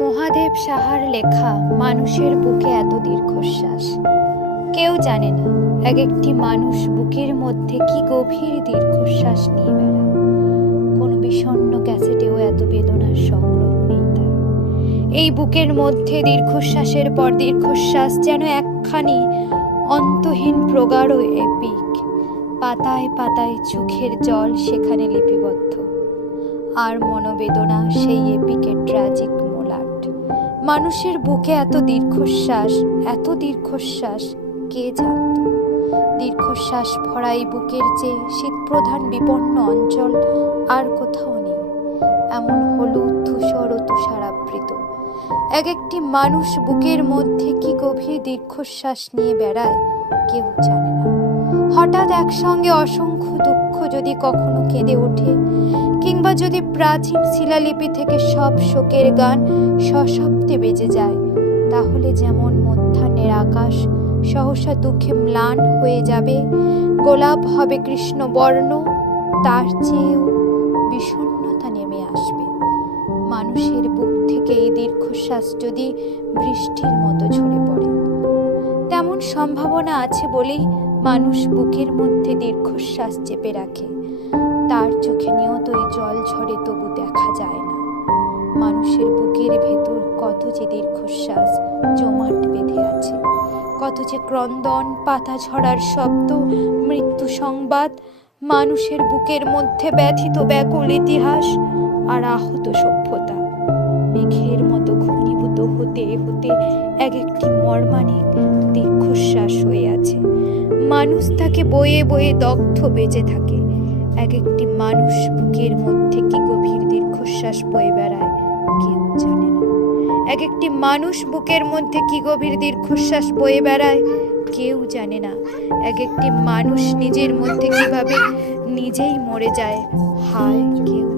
মহাদেব সাহার লেখা মানুষের বুকে এত দীর্ঘশ্বাস কেউ জানে না। এক একটি মানুষ বুকের মধ্যে কি গভীর দীর্ঘশ্বাস নিয়ে বেড়ায়। কোন বিষণ্ণ ক্যাসেটেও এত বেদনার সংগ্রহ নেই তার। এই বুকের মধ্যে দীর্ঘশ্বাসের পর দীর্ঘশ্বাস যেন একখানি অন্তহীন প্রগাঢ় এপিক। পাতায় পাতায় চোখের জল সেখানে লিপিবদ্ধ, আর মনোবেদনা সেই এপিকের ট্র্যাজিক মোলাট। মানুষের বুকে এত দীর্ঘশ্বাস কে জানত? দীর্ঘশ্বাস ভরা এই বুকের চেয়ে শীতপ্রধান বিপন্ন অঞ্চল আর কোথাও নেই। এমন হলুদ ধূসর ও তুষারাবৃত এক একটি মানুষ বুকের মধ্যে কি গভীর দীর্ঘশ্বাস নিয়ে বেড়ায় কেউ জানে না। হঠাৎ একসঙ্গে অসংখ্য দুঃখ যদি কখনো কেঁদে ওঠে, কিংবা যদি প্রাচীন শিলালিপি থেকে সব শোকের গান সশব্দে বেজে যায়, তাহলে যেমন মধ্যাহ্নের আকাশ সহসা দুঃখে ম্লান হয়ে যাবে, গোলাপ হবে কৃষ্ণবর্ণ, তার চেয়েও বিষণ্ণতা নেমে আসবে। মানুষের বুক থেকে এই দীর্ঘশ্বাস যদি বৃষ্টির মতো ঝরে পড়ে, তেমন সম্ভাবনা আছে বলেই মানুষ বুকের মধ্যে দীর্ঘশ্বাস চেপে রাখে। তার চোখে নিয়তই জল ঝরে, তবু দেখা যায় না মানুষের বুকের ভেতর কত যে দীর্ঘশ্বাস জমাট বেঁধে আছে, কত যে ক্রন্দন, পাতা ঝরার শব্দ, মৃত্যু সংবাদ। মানুষের বুকের মধ্যে ব্যথিত ব্যাকুল ইতিহাস আর আহত সভ্যতা মেঘের মতো ঘনীভূত হতে হতে এক একটি মর্মান্তিক দীর্ঘশ্বাস হয়ে আছে। মানুষ তাকে বয়ে বয়ে দগ্ধ বেঁচে থাকে। এক একটি মানুষ বুকের মধ্যে কি গভীর দীর্ঘশ্বাস বয়ে বেড়ায় কেউ জানে না। এক একটি মানুষ বুকের মধ্যে কি গভীর দীর্ঘশ্বাস বয়ে বেড়ায় কেউ জানে না। এক একটি মানুষ নিজের মধ্যে কিভাবে নিজেই মরে যায়, হায় কেউ